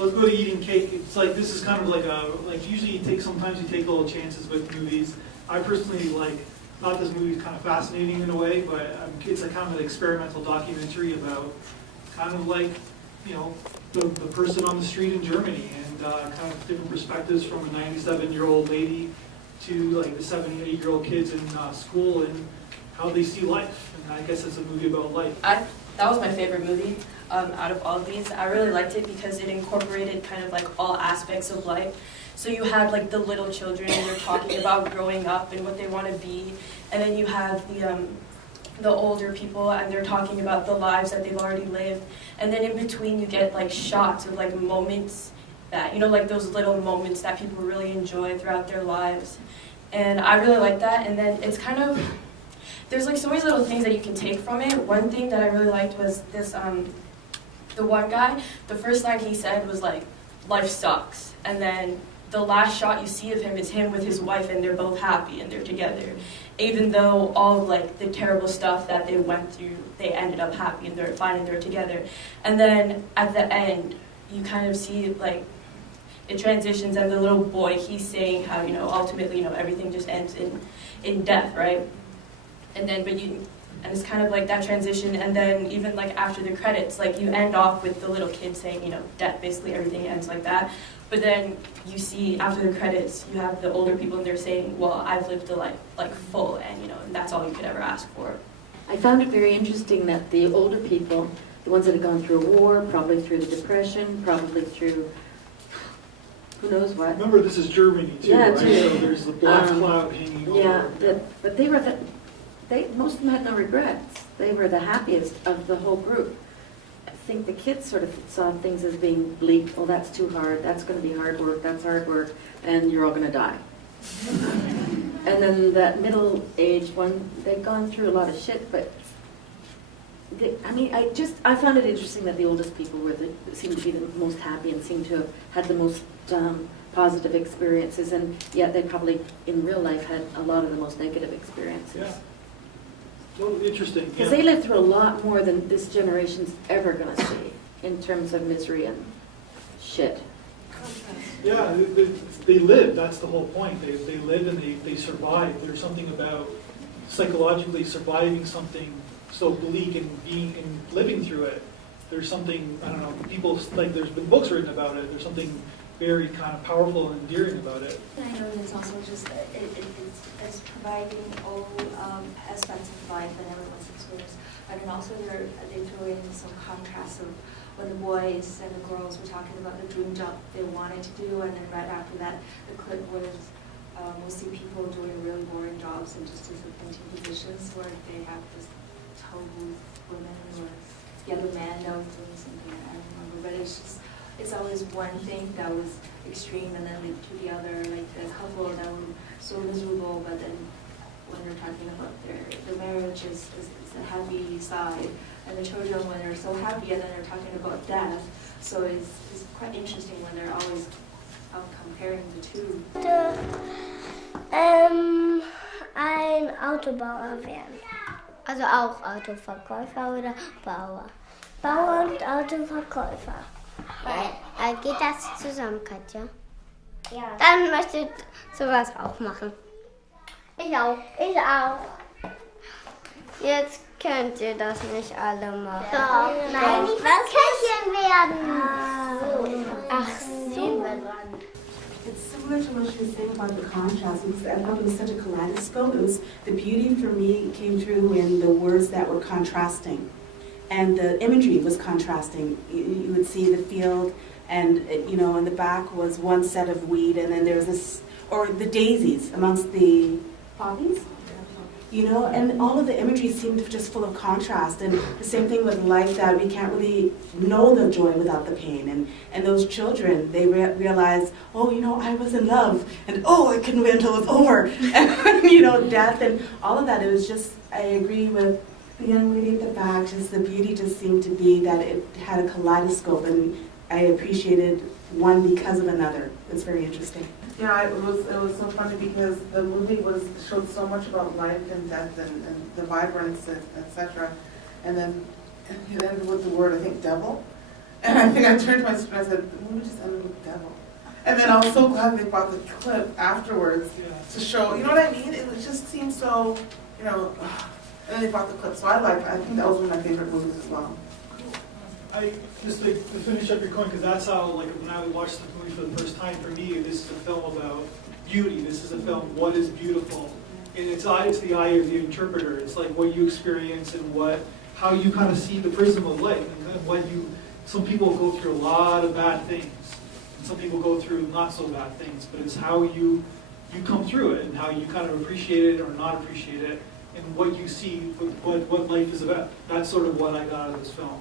So let's go to eating cake. It's like, this is kind of like usually sometimes you take little chances with movies. I personally thought this movie is kind of fascinating in a way, but it's a kind of an experimental documentary about kind of like, the person on the street in Germany, and kind of different perspectives from a 97-year-old lady to like the 70, 80-year-old kids in school and how they see life. And I guess it's a movie about life. That was my favorite movie out of all of these. I really liked it because it incorporated kind of like all aspects of life. So you had like the little children, and they're talking about growing up and what they want to be, and then you have the older people, and they're talking about the lives that they've already lived, and then in between you get like shots of like moments that, like those little moments that people really enjoy throughout their lives. And I really like that. And then it's kind of, there's like so many little things that you can take from it. One thing that I really liked was this, the one guy, the first line he said was like, life sucks. And then the last shot you see of him is him with his wife, and they're both happy and they're together. Even though all of like the terrible stuff that they went through, they ended up happy and they're fine and they're together. And then at the end, you kind of see like, it transitions, and the little boy, he's saying how, ultimately, everything just ends in death, right? And then, and it's kind of like that transition, and then even like after the credits, like you end off with the little kid saying, death, basically everything ends like that. But then you see after the credits, you have the older people, and they're saying, well, I've lived a life like full, and and that's all you could ever ask for. I found it very interesting that the older people, the ones that had gone through a war, probably through the Depression, probably through who knows what. Remember, this is Germany too, Yeah, right? too. So there's the black cloud hanging over. Yeah, but most of them had no regrets. They were the happiest of the whole group. I think the kids sort of saw things as being bleak. Oh, that's too hard. That's going to be hard work. That's hard work, and you're all going to die. And then that middle-aged one, they'd gone through a lot of shit, but I found it interesting that the oldest people seemed to be the most happy and seemed to have had the most positive experiences, and yet they probably in real life had a lot of the most negative experiences. Yeah. Well, interesting. Because they lived through a lot more than this generation's ever going to see in terms of misery and shit. Yeah, they lived. That's the whole point. They lived and they survived. There's something about psychologically surviving something so bleak and living through it. There's something, I don't know, people, like there's been books written about it. There's something very kind of powerful and endearing about it. I know it's also just it's providing all aspects of life and everyone's experience. And then also they throw in some contrast of when the boys and the girls were talking about the dream job they wanted to do, and then right after that, the clip was we'll see people doing really boring jobs and just disappointing positions where they have this total women or the other man knows doing something I don't remember, but it's always one thing that was extreme and then linked to the other, like the couple that were so miserable, but then when they're talking about their marriage is the happy side, and the children when they're so happy, and then they're talking about death. So it's quite interesting when they're always comparing the two. Ein Autobauer werden. Also auch Autoverkäufer oder Bauer. Bauer und Autoverkäufer. Geht das zusammen, Katja? Ja. Dann möchte ich sowas auch machen. Ich auch. Ich auch. Jetzt könnt ihr das nicht alle machen. Doch. Nein, ich will Köchin werden. Ach so. It's similar to what she was saying about the contrast. I thought it was such a kaleidoscope. The beauty for me came through in the words that were contrasting. And the imagery was contrasting. You would see the field, and in the back was one set of weed, and then there was this, or the daisies amongst the poppies. And all of the imagery seemed just full of contrast. And the same thing with life, that we can't really know the joy without the pain. And those children, they realize, I was in love, and I couldn't wait until it was over. And, death and all of that. It was just, I agree with the young lady at the back, just the beauty just seemed to be that it had a kaleidoscope, and I appreciated one because of another. It was very interesting. Yeah, it was so funny because the movie showed so much about life and death and the vibrance, etc. And then it ended with the word, I think, devil. And I think I turned to my sister and I said, the movie just ended with the devil. And then I was so glad they brought the clip afterwards Yeah. to show, you know what I mean? It just seemed so, you know, and then they brought the clip. So I think that was one of my favorite movies as well. I just like to finish up your point, because that's how, like, when I watched the movie for the first time, for me, this is a film about beauty. This is a film, what is beautiful? And it's the eye of the interpreter. It's like what you experience and how you kind of see the prism of life. And some people go through a lot of bad things. And some people go through not so bad things, but it's how you come through it and how you kind of appreciate it or not appreciate it and what you see, what life is about. That's sort of what I got out of this film.